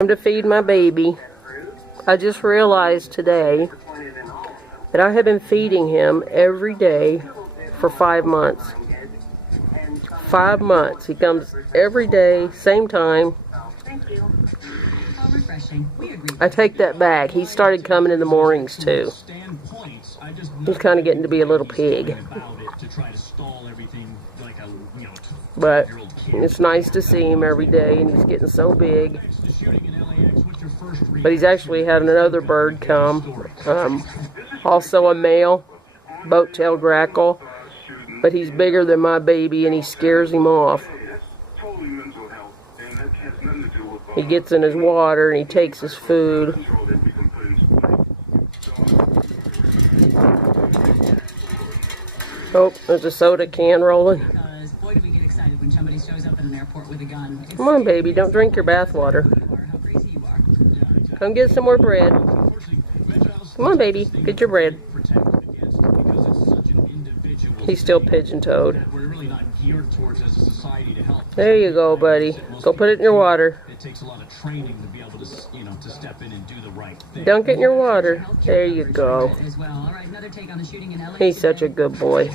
Time to feed my baby. I just realized today that I have been feeding him every day for 5 months. 5 months. He comes every day, same time. I take that back. He started coming in the mornings too. He's kind of getting to be a little pig. But it's nice to see him every day, and he's getting so big. But he's actually had another bird come, also a male, Great Tail Grackle, but he's bigger than my baby and he scares him off. He gets in his water and he takes his food. Oh, there's a soda can rolling. Boy, do we get excited when somebody shows up in an airport with a gun. Come on, baby, don't drink your bath water. Come get some more bread. Come on, baby, get your bread. He's still pigeon-toed. There you go, buddy. Go put it in your water. It takes a lot of training to be able to, to step in and do the right thing. Dunk it in your water. There you go. He's such a good boy.